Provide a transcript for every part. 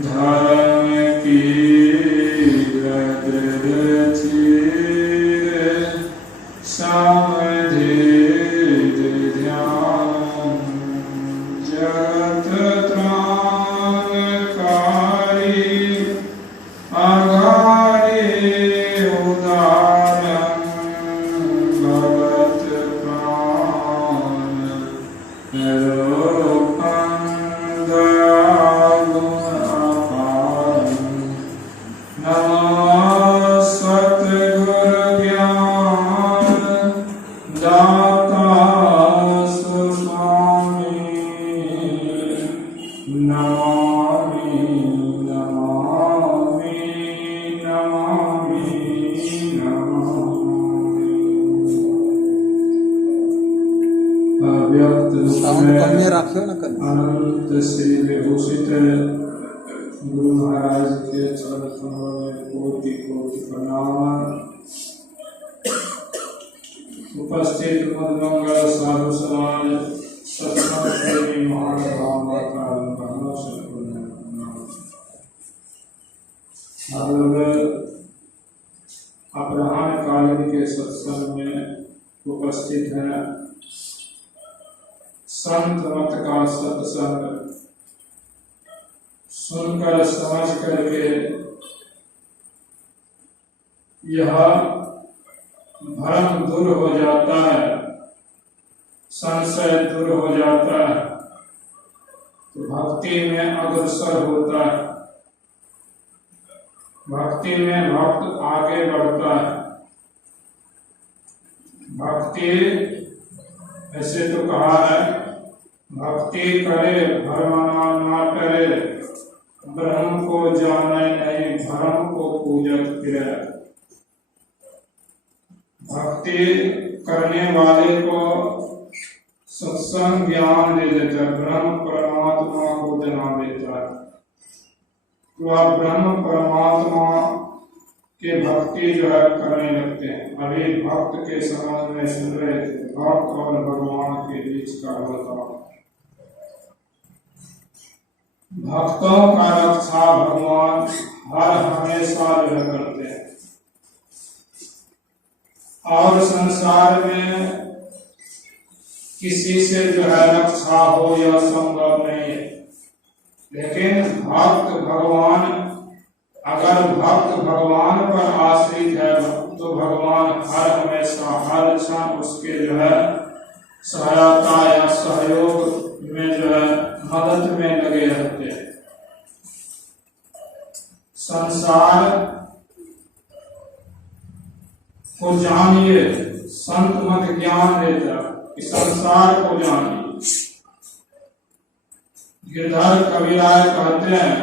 धर्म की व्रत चीर समधि ध्यान जगत त्राणकारी अघारे उदारं भगत प्राण रूपं दयालु अपारं नमो सद्गुरु ज्ञान दाता सुस्वामी नमामि नमामि नमामि नमामि। अव्यक्त अनंत से विभूषित गुरु महाराज के चरणों में कोटि कोटि प्रणाम। उपस्थित मधुमंगल साधु समाज सत्संग प्रेमी महानुभाव बहनों से आप लोग अपराह्न कालीन के सत्संग में उपस्थित हैं। संत मत का सत्संग सुनकर समझ करके यह भ्रम दूर हो जाता है, संशय दूर हो जाता है, तो भक्ति में अग्रसर होता है, भक्ति में भक्त आगे बढ़ता है। भक्ति ऐसे तो कहा है, भक्ति करे भरमाना ना करे, ब्रह्म को जाने नहीं भ्रम को पूजक फिरे। भक्ति करने वाले को सत्संग ज्ञान दे देता है, ब्रह्म परमात्मा को जना देता है। तो आप ब्रह्म परमात्मा के भक्ति जो है करने लगते हैं। अभी भक्त के समाज में सुन रहे थे, भक्त और भगवान के बीच का बर्ताव। भक्तों का रक्षा भगवान हर हमेशा जो है करते हैं। और संसार में किसी से जो है रक्षा हो यह संभव नहीं है, लेकिन भक्त भगवान, अगर भक्त भगवान पर आश्रित है तो भगवान हर हमेशा हर क्षण उसके जो है सहायता या सहयोग में जो है मदद में लगे रहते हैं। संसार को जानिए, संत मत ज्ञान देता कि संसार को जानिए। गिरधर कबीराय कहते हैं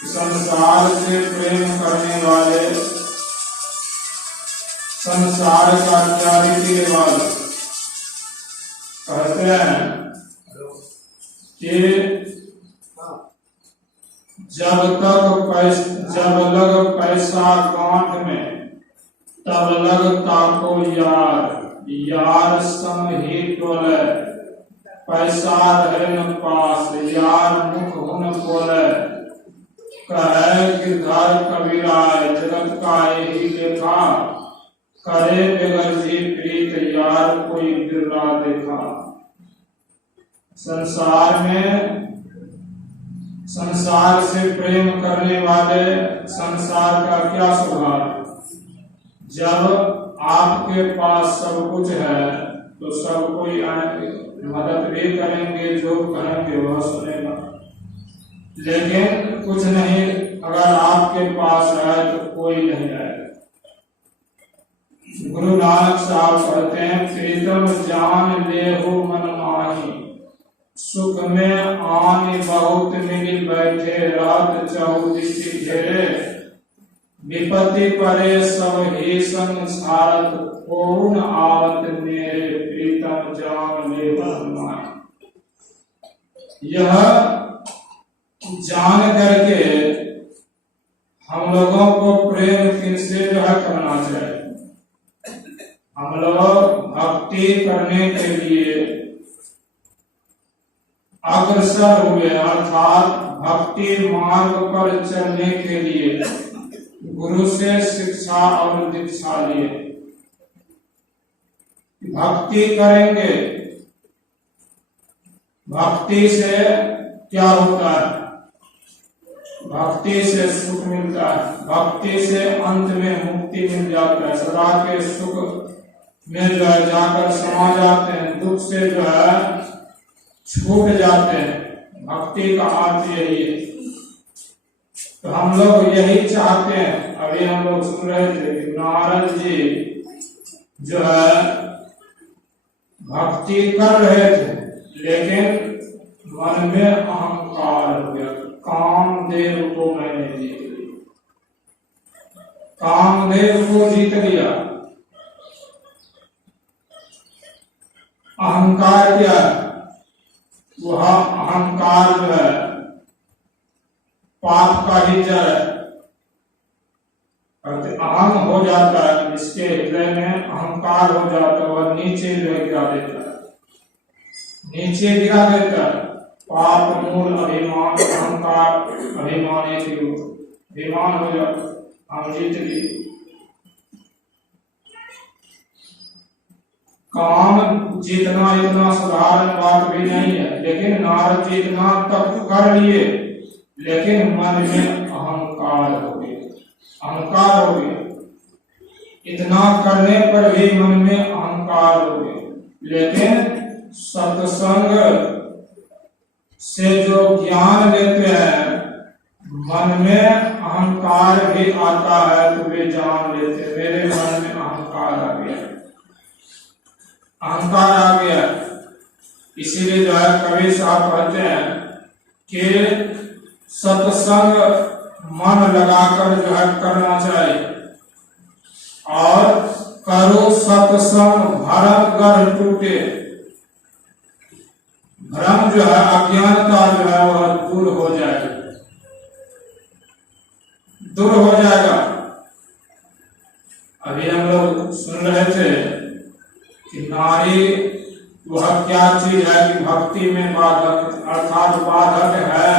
कि संसार से प्रेम करने वाले संसार का क्या रीति रिवाज कहते हैं कि जब लग पैसा गांठ में तब लग ताको यार, यार संग ही टोले, पैसा रहे न पास यार मुख हुन बोले। कहे गिरधर कबीराय जगत का यही देखा, करे बेगर जी प्रीत यार कोई बिरला देखा। संसार में संसार से प्रेम करने वाले संसार का क्या स्वभाव है? जब आपके पास सब कुछ है तो सब कोई मदद भी करेंगे, जो कहेंगे वह सुनेगा। लेकिन कुछ नहीं, अगर आपके पास है तो कोई नहीं है। गुरु नानक साहब कहते हैं, प्रीतम जान ले हो मन माही, सुख में आने बहुत मिल बैठे, रात चौदिशी घेरे, विपत्ति परे सब ही संसारत, पूर्ण आवत मेरे प्रीतम जान ले मन माही। यह जान करके हम लोगों को प्रेम किनसे जो है करना चाहिए। हम लोग भक्ति करने के लिए अग्रसर हुए, अर्थात भक्ति मार्ग पर चलने के लिए गुरु से शिक्षा और दीक्षा लिए। भक्ति करेंगे, भक्ति से क्या होता है? भक्ति से सुख मिलता है, भक्ति से अंत में मुक्ति मिल जाता है, सदा के सुख में जो है जाकर समा जाते हैं, दुख से जो है छूट जाते हैं। भक्ति का अर्थ यही है। तो हम लोग यही चाहते हैं। अभी हम लोग सुन रहे थे कि नारद जी जो है भक्ति कर रहे थे, लेकिन मन में अहंकार हो गया। कामदेव को मैंने जीत लिया, कामदेव को जीत लिया। अहंकार क्या है? वह अहंकार जो है पाप का ही जड़ है। अहम हो जाता है, जिसके हृदय में अहंकार हो जाता है वह नीचे जो है गिरा देता है, नीचे गिरा देता है। पाप मूल अभिमान, अहंकार, अभिमान एक अभिमान हो जाता, हम जीत लिए। काम जीतना इतना साधारण बात भी नहीं है, लेकिन नारद जी इतना तप कर लिए, लेकिन मन में अहंकार हो गया, अहंकार हो गया। इतना करने पर भी मन में अहंकार हो गया। लेकिन सत्संग से जो ज्ञान लेते हैं, मन में अहंकार भी आता है तो वे जान लेते, मेरे मन में अहंकार आ गया, अहंकार आ गया। इसीलिए जो है कबीर साहब कहते हैं कि सत्संग मन लगाकर जो है करना चाहिए, और करो सत्संग भरम गर टूटे। भ्रम जो है, अज्ञानता जो है वह दूर हो जाएगा, दूर हो जाएगा। अभी हम लोग सुन रहे थे कि नारी वह क्या चीज है कि भक्ति में बाधक, अर्थात बाधक है,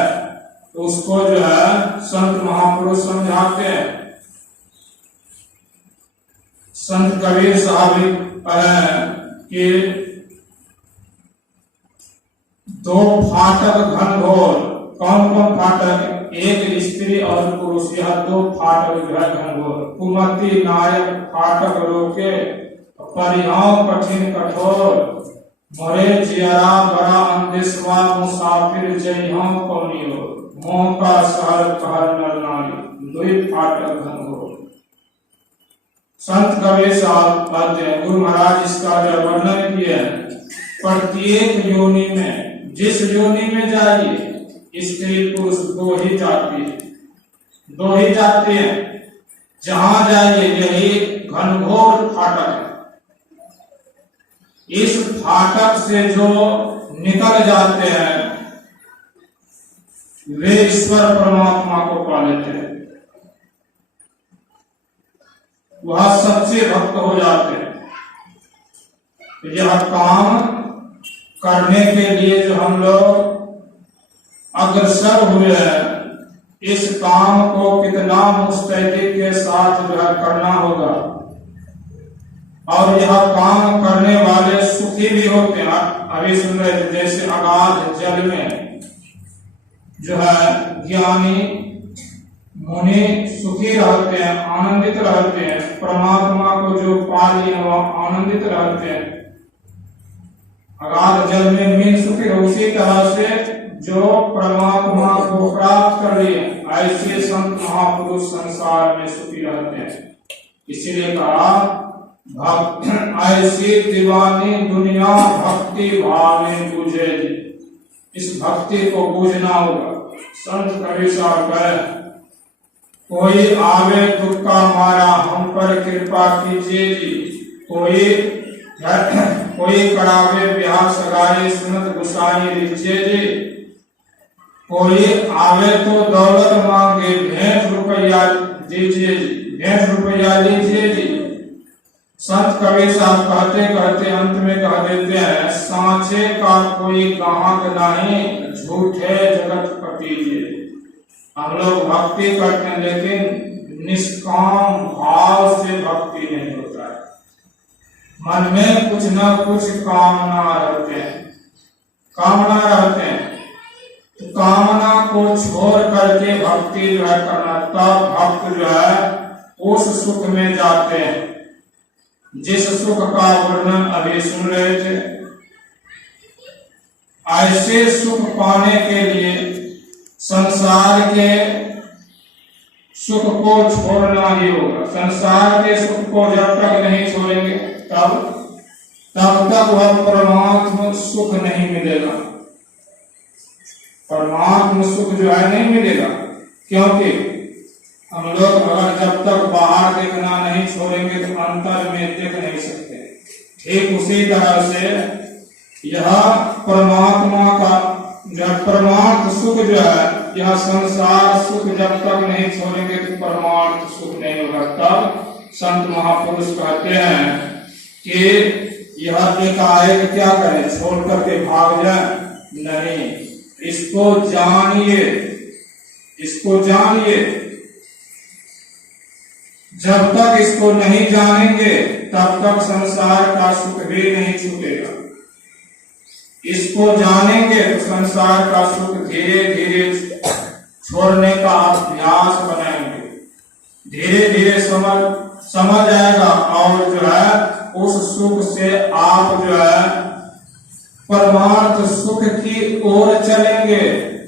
तो उसको जो है संत महापुरुष समझाते हैं। संत कबीर साहब कि दो फाटक घनघोर। कौन कौन फाटक? एक स्त्री और पुरुष, यह दो फाटक जो है घनघोर। कुमति नायक फाटक रोके, परिहाव कठिन कठोर। मोरे जियरा बड़ा अंदेशवा, मुसाफिर जइहां कौनियो। मोह का सहर कहर नर नारी, दुई फाटक घनघोर। संत कबीर साहब कहते हैं, गुरु महाराज इसका जो वर्णन किया है, प्रत्येक योनि में, जिस योनि में जाइए, स्त्री पुरुष दो ही जाति है, दो ही जाते हैं। जहां जाइए यही घनघोर फाटक है। इस फाटक से जो निकल जाते हैं वे ईश्वर परमात्मा को पा लेते हैं, वह सच्चे भक्त हो जाते हैं। यह काम करने के लिए जो हम लोग अग्रसर हुए हैं, इस काम को कितना मुस्तैदी के साथ जो है करना होगा, और यह काम करने वाले सुखी भी होते हैं। अभी सुन रहे थे जैसे अगाध जल में जो है ज्ञानी मुनि सुखी रहते हैं, आनंदित रहते हैं, परमात्मा को जो पा लिए वह आनंदित रहते हैं। अगाध जल में मीन सुखी है, उसी तरह से जो परमात्मा को प्राप्त कर लिए ऐसे संत महापुरुष संसार में सुखी रहते हैं। इसीलिए कहा भक्त ऐसी दीवानी दुनिया भक्ति भाव में बूझेगी। इस भक्ति को बूझना होगा। संत कबीर साहब कहे, कोई आवे दुख का मारा हम पर कृपा कीजिए जी। कोई करावे ब्याह सगाई सुनत गुसाई लीजिए जी। कोई आवे तो दौलत मांगे भेंट रुपया दीजिए जी, भेंट रुपया लीजिए जी। संत कबीर साहब कहते कहते अंत में कह देते हैं, सांचे का कोई गाहक नहीं झूठे जगतपति जी। हम लोग भक्ति करते हैं लेकिन निष्काम भाव से भक्ति नहीं होता है। मन में कुछ न कुछ कामना रहते हैं, तो कामना को छोड़ करके भक्ति जो है करना, तब भक्त जो है उस सुख में जाते हैं जिस सुख का वर्णन अभी सुन रहे थे। ऐसे सुख पाने के लिए संसार के सुख को छोड़ना ही होगा। संसार के सुख को जब तक नहीं छोड़ेंगे तब तक वह परमात्म सुख नहीं मिलेगा। परमात्म सुख जो है नहीं मिलेगा, क्योंकि हम लोग अगर जब तक बाहर देखना नहीं छोड़ेंगे तो अंतर में देख नहीं सकते। ठीक उसी तरह से यह परमात्मा का जो परमार्थ सुख जो है, यह संसार सुख जब तक नहीं छोड़ेंगे तो परमार्थ सुख नहीं होगा। तब संत महापुरुष कहते हैं कि यह एकाएक क्या करें, छोड़ करके भाग जाए नहीं, इसको जानिए, इसको जानिए। जब तक इसको नहीं जानेंगे तब तक संसार का सुख भी नहीं छूटेगा। इसको जानेंगे तो संसार का सुख धीरे धीरे छोड़ने का अभ्यास बनाएंगे, धीरे धीरे समझ आएगा और जो है उस सुख से आप जो है परमार्थ सुख की ओर चलेंगे।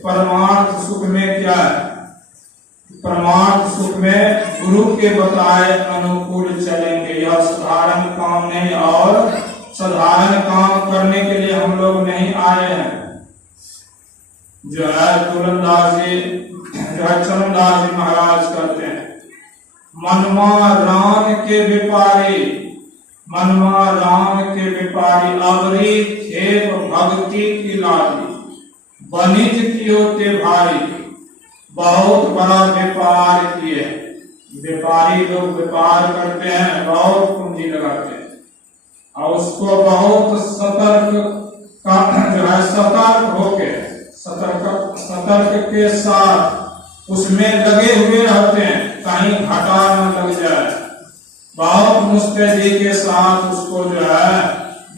परमार्थ सुख में क्या है, परमार्थ सुख में गुरु के बताए अनुकूल चलेंगे। यह साधारण काम नहीं, और साधारण काम करने के लिए हम लोग नहीं आए हैं। जो है तुलनदास जी, जो है चरणदास जी महाराज कहते हैं, मनमा राम के व्यापारी, मनमा राम के व्यापारी, अवरी खेप भक्ति की लादी, बनिज कियो ते भारी, बहुत बड़ा व्यापार किए। व्यापारी लोग व्यापार करते हैं, बहुत पूंजी लगाते हैं और उसको बहुत सतर्क जो है सतर्क होके सतर्क के साथ उसमें लगे हुए रहते हैं, कहीं घाटा न लग जाए। बहुत मुस्तैदी के साथ उसको जो है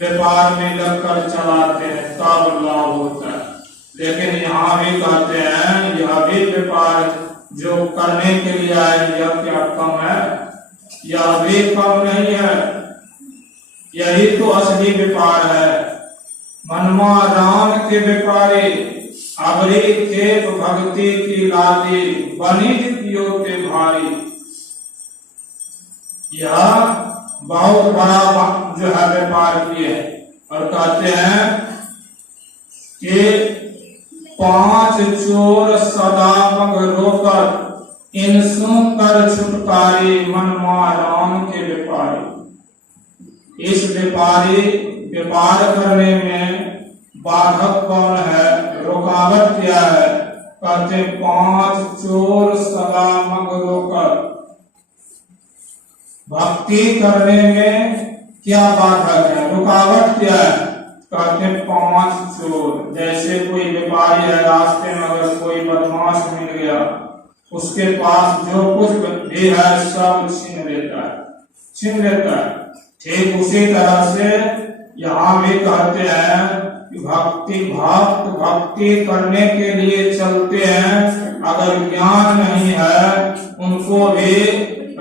व्यापार में लगकर चलाते हैं, तब लाभ होता है। लेकिन यहाँ भी कहते हैं यह भी व्यापार जो करने के लिए आए, यह क्या कम है? यह भी कम नहीं है, यही तो असली व्यापार है। मनमा राम के व्यापारी, अबरी खेप भक्ति की लादी, बनिज कियो ते भारी। यह बहुत बड़ा जो है व्यापार किए, और कहते हैं कि 5 चोर सदा मग रोकर, इनसु कर छुटकारी, मनमा राम के व्यापारी। इस व्यापार करने में बाधक कौन है, रुकावट क्या है? कहते 5 चोर सदा मग रोकर। भक्ति करने में क्या बाधक है, रुकावट क्या है? कहते 5 चोर। जैसे कोई व्यापारी है, रास्ते में अगर कोई बदमाश मिल गया, उसके पास जो कुछ भी है सब छीन लेता है। ठीक उसी तरह से यहाँ भी कहते हैं कि भक्ति करने के लिए चलते हैं, अगर ज्ञान नहीं है उनको भी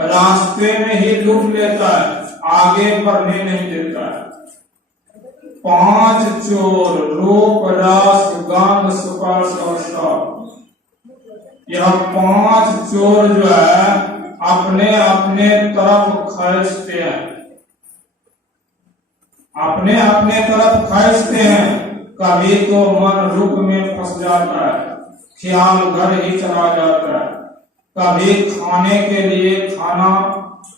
रास्ते में ही लूट लेता है, आगे बढ़ने नहीं देता है। 5 चोर, रूप रस गंध स्पर्श और शब्द। यह 5 चोर जो है अपने अपने तरफ खींचते हैं, अपने अपने तरफ खींचते हैं। कभी तो मन रूप में फंस जाता है, ख्याल घर ही चला जाता है। कभी खाने के लिए खाना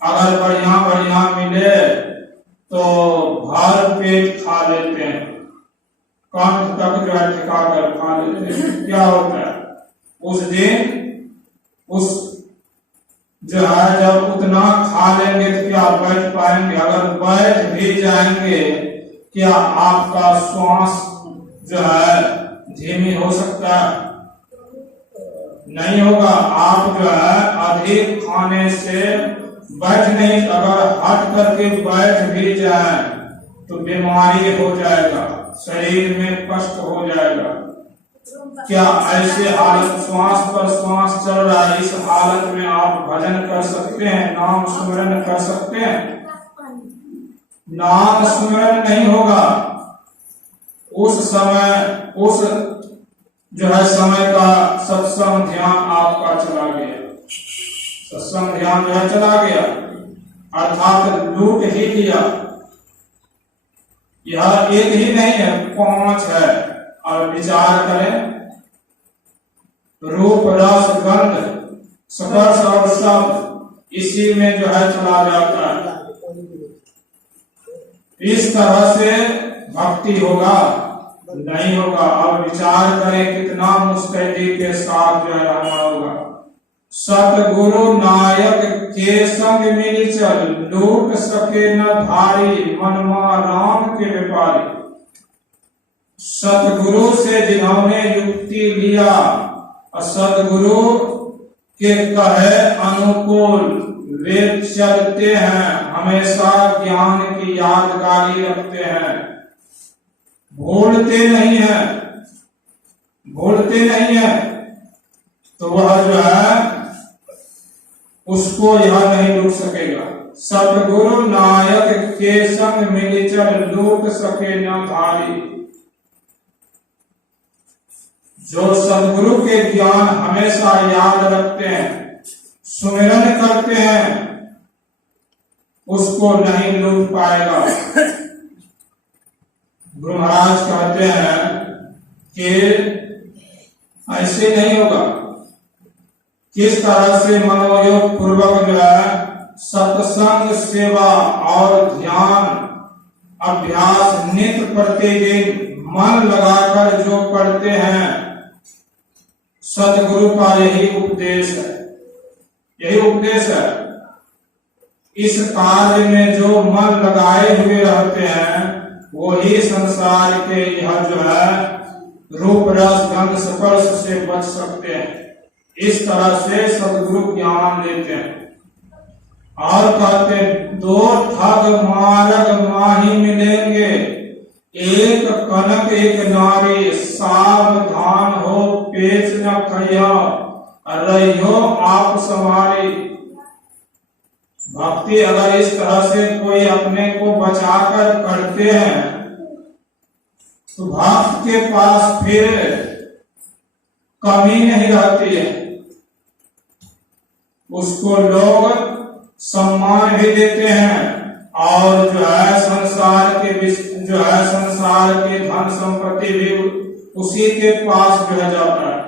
अगर बढ़िया बढ़िया मिले तो भर पेट खा लेते हैं, कंठ तक जो है टिका कर खा लेते हैं। क्या होता है उस दिन, उस जो है जब उतना खा लेंगे तो क्या बैठ पाएंगे? अगर बैठ भी जाएंगे, क्या आपका श्वास जो है धीमी हो सकता है? नहीं होगा। आप जो है अधिक खाने से बैठ नहीं, अगर हट करके बैठ भी जाए तो बीमारी हो जाएगा, शरीर में कष्ट हो जाएगा। क्या ऐसे हालत, श्वास पर श्वास चल रहा है, इस हालत में आप भजन कर सकते हैं, नाम स्मरण कर सकते हैं? नाम स्मरण नहीं होगा। उस समय, उस जो है समय का सत्संग ध्यान आपका चला गया, सत्संग ध्यान जो है चला गया, अर्थात लूट ही लिया। यह एक ही नहीं है, 5 है। और विचार करें, रूप रस गंध स्पर्श और शब्द, इसी में जो है चला जाता है। इस तरह से भक्ति होगा? नहीं होगा। अब विचार करें कितना मुस्तैदी के साथ जो है रहना होगा। सतगुरु नायक के संग मिली चल, लूट सके न धारी, मनमा राम के व्यापारी। सतगुरु से जिन्होंने युक्ति लिया, सतगुरु के कहे अनुकूल वे चलते हैं, हमेशा ज्ञान की यादगारी रखते हैं, भूलते नहीं है, भूलते नहीं है। तो वह जो है उसको यह नहीं लूट सकेगा। सतगुरु नायक के संग मिली चल, लूट सके न धारी। जो सतगुरु के ज्ञान हमेशा याद रखते हैं, सुमिरन करते हैं, उसको नहीं लूट पाएगा। गुरु महाराज कहते हैं कि ऐसे नहीं होगा। किस तरह से मनोयोग पूर्वक जो है सत्संग, सेवा और ध्यान अभ्यास नित्य प्रतिदिन मन लगाकर जो करते हैं, सतगुरु का यही उपदेश है, यही उपदेश है। इस कार्य में जो मन लगाए हुए रहते हैं, वही संसार के यह जो है रूप रस गंध स्पर्श से बच सकते हैं। इस तरह से सतगुरु ज्ञान देते हैं। और कहते हैं, 2 ठग मारग माही मिलेंगे, एक कनक एक नारी, सावधान हो पेच न खइया, रहियो आप समारी। भक्ति अगर इस तरह से कोई अपने को बचाकर करते हैं, तो भक्त के पास फिर कमी नहीं रहती है। उसको लोग सम्मान भी देते हैं, और जो है संसार के धन संपत्ति भी उसी के पास जो है जाता है।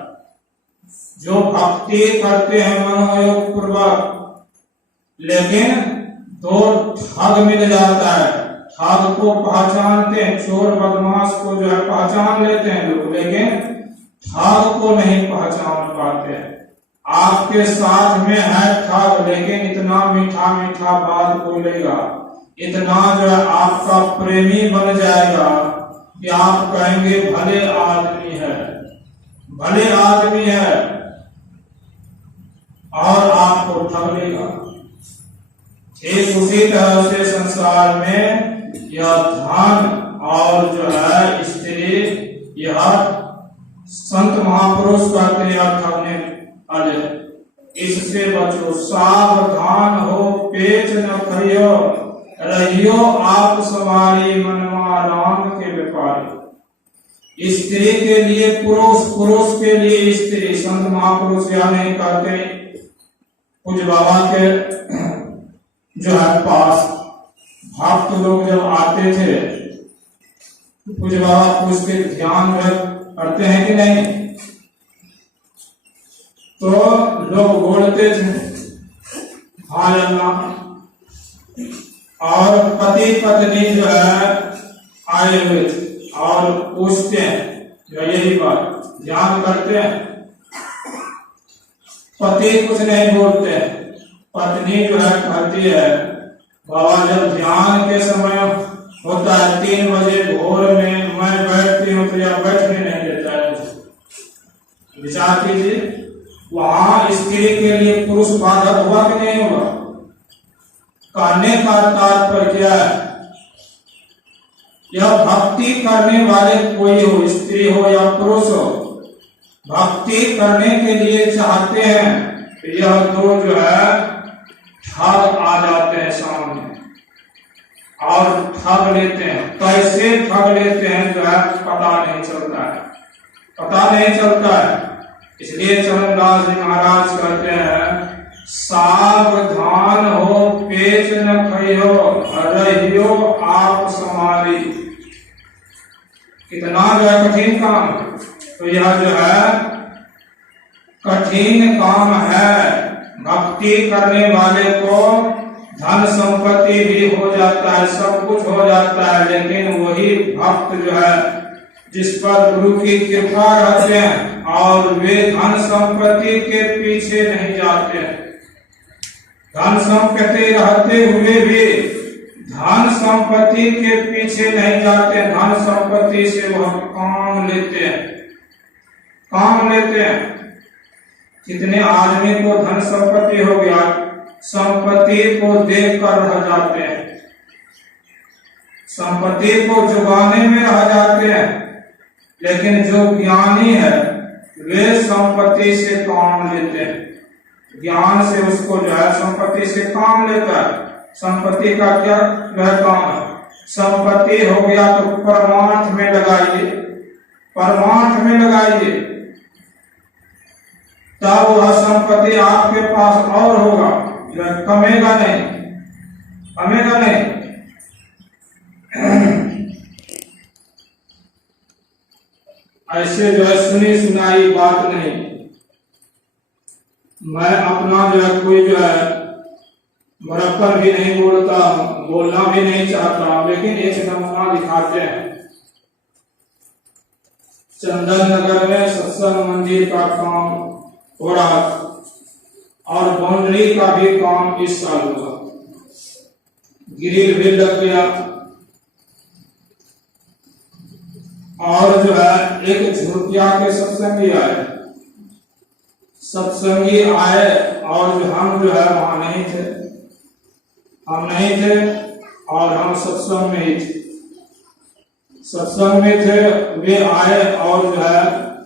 जो भक्ति करते हैं मनोयोग पूर्वक, लेकिन 2 ठग मिल जाता है। ठग को पहचानते हैं, चोर बदमाश को जो है पहचान लेते हैं लोग, लेकिन ठग को नहीं पहचान पाते हैं। आपके साथ में है ठग, लेकिन इतना मीठा मीठा बात बोलेगा, इतना जो है आपका प्रेमी बन जाएगा कि आप कहेंगे भले आदमी है, भले आदमी है, और आपको ठग लेगा। ठीक उसी तरह से संसार में यह धन और जो है स्त्री, यह संत महापुरुष कहते हैं ठगने वाले, इससे बचो, सावधान हो पेच न खइयो, रहियो आप सवारी, मनवा राम के व्यापारी। स्त्री के लिए पुरुष, पुरुष के लिए स्त्री। संत महापुरुष यह नहीं कहते। पूज्य बाबा के जो है पास भक्त लोग जब आते थे, तो पूज्य बाबा पूछते ध्यान करते हैं कि नहीं, तो लोग बोलते थे हाय अल्लाह। और पति पत्नी जो है आए हुए थे और पूछते हैं, जो यही बात ध्यान करते हैं। पति कुछ नहीं बोलते हैं, पत्नी जो है कहती है बाबा जब ध्यान के समय होता है 3 बजे भोर में, मैं बैठती हूँ तो यह बैठने नहीं देता है। विचार कीजिए, वहां स्त्री के लिए पुरुष बाधक हुआ कि नहीं हुआ? कहने का तात्पर्य क्या है? यह भक्ति करने वाले कोई हो, स्त्री हो या पुरुष हो, भक्ति करने के लिए चाहते हैं, तो यह दो जो है ठग आ जाते हैं सामने और ठग लेते हैं। कैसे ठग लेते हैं जो है पता नहीं चलता है, पता नहीं चलता है। इसलिए चरणदास जी महाराज कहते हैं, सावधान हो पेच न खइयो, रहियो आप समारी। कितना जो है कठिन काम, तो यह जो है कठिन काम है। भक्ति करने वाले को धन संपत्ति भी हो जाता है, सब कुछ हो जाता है, लेकिन वही भक्त जो है जिस पर गुरु की कृपा रहते हैं और वे धन संपत्ति के पीछे नहीं जाते हैं। धन संपत्ति रहते हुए भी धन संपत्ति के पीछे नहीं जाते, धन संपत्ति से वह काम लेते हैं, काम लेते हैं। कितने आदमी को धन संपत्ति हो गया, संपत्ति को देख कर रह जाते हैं, संपत्ति को जुगाने में रह जाते हैं, लेकिन जो ज्ञानी है वे संपत्ति से काम लेते हैं। ज्ञान से उसको जो है संपत्ति से काम लेता है। संपत्ति का क्या वह काम है? संपत्ति हो गया तो परमार्थ में लगाइए, परमार्थ में लगाइए, तब वह संपत्ति आपके पास और होगा, यह कमेगा नहीं, कमेगा नहीं। ऐसे जो है सुनी सुनाई बात नहीं। मैं अपना जो है कोई जो है बराबर भी नहीं बोलता, बोलना भी नहीं चाहता, लेकिन एक नमूना दिखाते हैं। चंदन नगर में सत्संग मंदिर का काम हो रहा और बाउंड्री का भी काम इस साल हुआ, ग्रिल भी लग गया और जो है एक झुरकिया के सत्संगी आए, सत्संगी आए और जो हम जो है वहां नहीं थे, हम नहीं थे और हम सत्संग में ही थे, सत्संग में थे। वे आए और जो है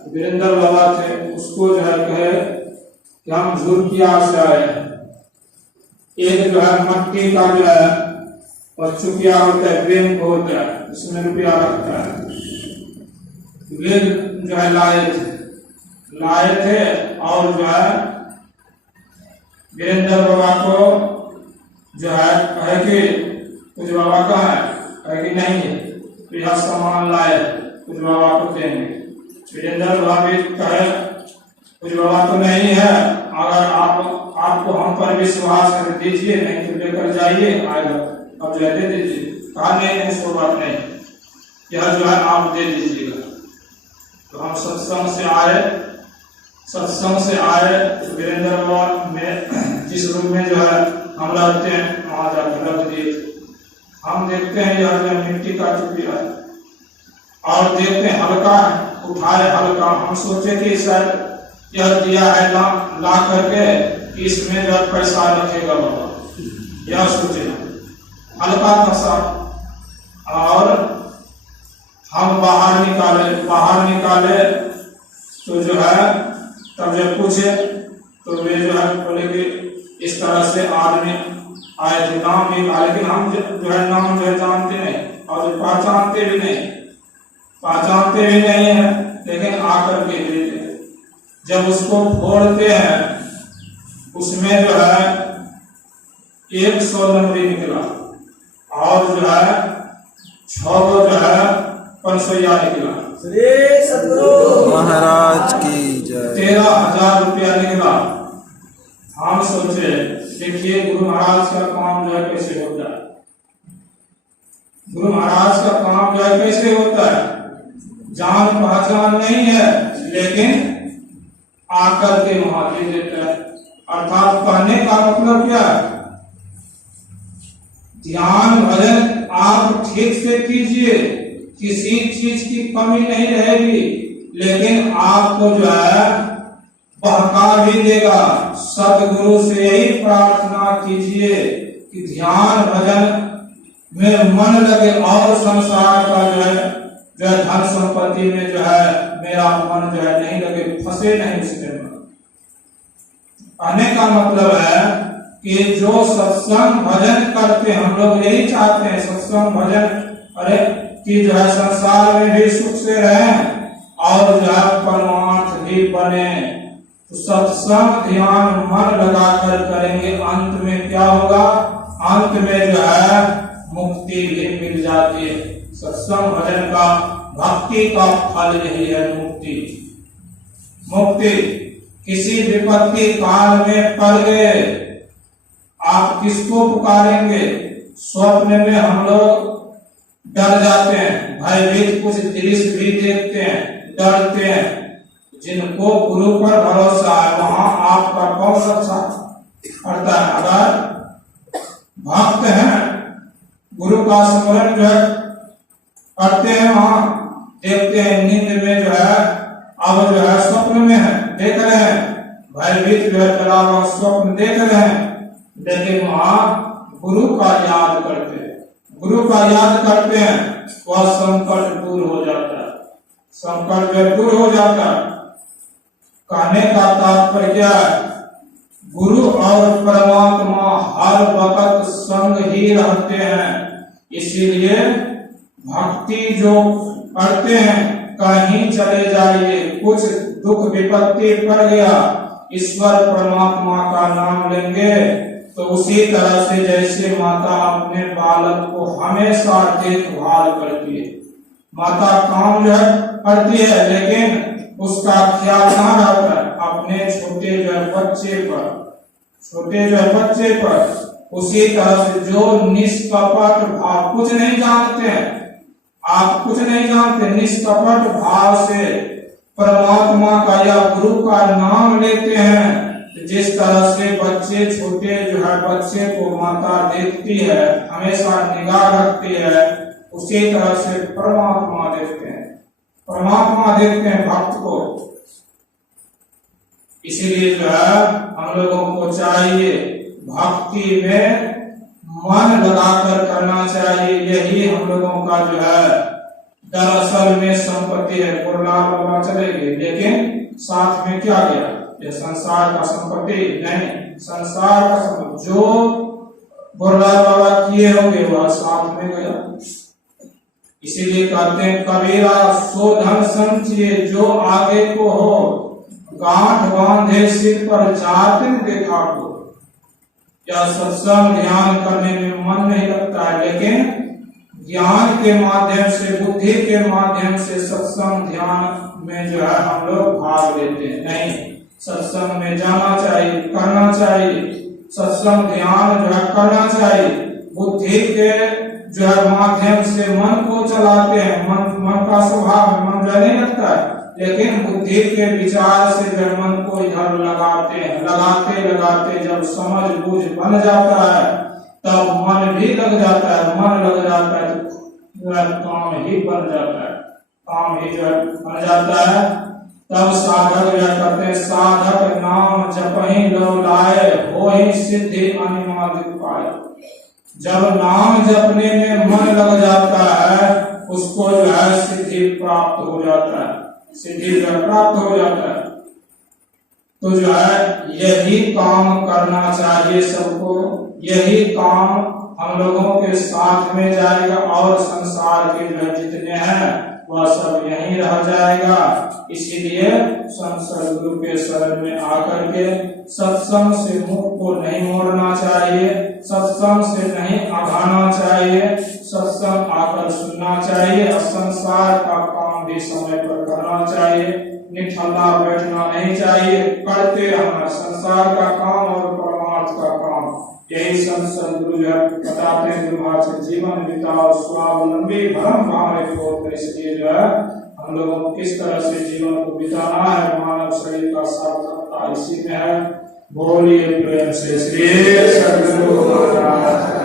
वीरेंद्र बाबा थे, उसको जो है कहे कि हम झुरकिया से आए, एक जो है मट्टी का जो है और चुकिया होता है, बैंक होता है, उसमें रुपया रखता है, वे जो है लाए थे और जो है वीरेंद्र बाबा को जो है कहे कि कुछ बाबा का है, कहे कि नहीं है, तो यह सामान लाए कुछ बाबा को देंगे। वीरेंद्र बाबा भी कहे कुछ बाबा तो नहीं है, अगर आपको हम पर विश्वास कर दीजिए, नहीं तो लेकर जाइए, आएगा अब जो है दे दीजिए। कहा नहीं, उसको बात नहीं, यह जो है आप दे दीजिएगा। तो हम सत्संग से आए तो वीरेंद्र बाबा में जिस रूम में जो है हम रहते हैं वहां जाकर रख दिए। हम देखते हैं यह जो मिट्टी का चुकिया है और देखते हैं हल्का है, उठाए हल्का, हम सोचे कि शायद यह दिया है ला करके कि इसमें जो पैसा रखेगा बाबा, यह सोचे, हल्का फंसा। और हम बाहर निकाले तो जो है तब जब पूछे तो वे जो है बोले कि इस तरह से आदमी आए थे, नाम भी कहा, लेकिन हम जो है नाम जो है जानते नहीं और पहचानते भी नहीं है, लेकिन आकर के देते हैं। जब उसको फोड़ते हैं उसमें जो है 100 नंबरी निकला और जो है 6 जो है 500 निकला। श्री सतगुरु महाराज की जय। 13,000 रुपया निकला। हम सोचे देखिए गुरु महाराज का काम जो है कैसे होता है, गुरु महाराज का काम जो है कैसे होता है, जान पहचान नहीं है लेकिन आकर के वहां दे देता है। अर्थात कहने का मतलब क्या है, ध्यान भजन आप ठीक से कीजिए, किसी चीज की कमी नहीं रहेगी, लेकिन आपको जो है बहका भी देगा। सतगुरु से यही प्रार्थना कीजिए कि ध्यान भजन में मन लगे और संसार का जो है धन संपत्ति में जो है मेरा मन जो है नहीं लगे, फंसे नहीं उसके मन। कहने का मतलब है कि जो सत्संग भजन करते हैं, हम लोग यही चाहते हैं सत्संग भजन अरे कि जो है संसार में भी सुख से रहें और जो है परमार्थ भी बने। तो सत्संग ध्यान मन लगाकर करेंगे, अंत में क्या होगा? अंत में जो है मुक्ति भी मिल जाती है। सत्संग भजन का भक्ति का फल यही है मुक्ति। मुक्ति किसी विपत्ति काल में पड़ गए, आप किसको पुकारेंगे? स्वप्न में हम लोग डर जाते हैं, भयभीत कुछ दृश्य भी देखते हैं, डरते हैं। जिनको गुरु पर भरोसा है वहां आपका कौन रक्षा करता है? अगर भक्त हैं, गुरु का स्मरण जो है करते हैं, वहां देखते हैं नींद में जो है अब जो है स्वप्न में है, देख रहे हैं, भयभीत जो है चला हुआ स्वप्न देख रहे हैं, लेकिन वहां गुरु का याद करते हैं। गुरु का याद करते हैं, वह संकट दूर हो जाता है, संकट जो दूर हो जाता है। कहने का तात्पर्य क्या है? गुरु और परमात्मा हर वक्त संग ही रहते हैं। इसीलिए भक्ति जो करते हैं, कहीं चले जाइए, कुछ दुख विपत्ति पड़ गया, ईश्वर परमात्मा का नाम लेंगे तो उसी तरह से जैसे माता अपने बालक को हमेशा देखभाल करती है। माता काम जो है करती है, लेकिन उसका ख्याल कहाँ रहता है? अपने छोटे जो है बच्चे पर, छोटे जो है बच्चे पर। उसी तरह से जो निष्कपट भाव, कुछ नहीं जानते हैं, आप कुछ नहीं जानते, निष्कपट भाव से परमात्मा का या गुरु का नाम लेते हैं, जिस तरह से बच्चे छोटे जो है बच्चे को माता देखती है, हमेशा निगाह रखती है, उसी तरह से परमात्मा देखते हैं, परमात्मा देखते हैं भक्त को। इसीलिए जो है हम लोगों को चाहिए भक्ति में मन लगाकर करना चाहिए। यही हम लोगों का जो है दरअसल में संपत्ति है। गुरुलाल बाबा चले गए, लेकिन साथ में क्या गया? ये संसार का संपत्ति नहीं, संसार का संपत्ति जो गुरुलाल बाबा किए होंगे वह साथ में गया। इसीलिए कहते हैं कबीरा सो धन संचिए जो आगे को हो, गांठ बांधे सिर पर जाते देखा को। या सत्संग ध्यान करने में मन नहीं लगता है, लेकिन ज्ञान के माध्यम से, बुद्धि के माध्यम से सत्संग ध्यान में जो है हम लोग भाग लेते हैं। नहीं, सत्संग में जाना चाहिए, करना चाहिए, सत्संग ध्यान जो है करना चाहिए। बुद्धि के जो है माध्यम से मन को चलाते हैं, मन का स्वभाव है, मन जो नहीं लगता है, लेकिन बुद्धि के विचार से जब मन को इधर लगाते हैं, लगाते लगाते जब समझ बूझ बन जाता है तब मन भी लग जाता है। मन लग जाता है तो काम ही बन जाता है, काम ही जो है बन जाता है। तब साधक जो करते हैं, साधक नाम जपहि लो लाए, होहि सिद्धि अनुमादित पाए। जब नाम जपने में मन लग जाता है, उसको जो है सिद्धि प्राप्त हो जाता है, सिद्धि प्राप्त हो जाता है। तो जो है यही काम करना चाहिए सबको, यही काम हम लोगों के साथ में जाएगा और संसार के जो जितने हैं वह सब यहीं रह जाएगा। इसीलिए संत सद्गुरु के शरण में आकर के सत्संग से मुख को नहीं मोड़ना चाहिए, सत्संग से नहीं आभाना चाहिए, सत्संग आकर सुनना चाहिए और संसार का काम भी समय पर करना चाहिए। निठल्ला बैठना नहीं चाहिए, करते रहना संसार का काम और परमार्थ का काम। यही संत सद्गुरु बताते हैं, दुर्भाग्य से जीवन बिताओ स्वावलंबी भरम भावे को। इसलिए जो है हम लोगों को किस तरह से जीवन को बिताना है, मानव शरीर का सार्थकता इसी में है। बोलिए प्रेम से श्री सद्गुरु महाराज।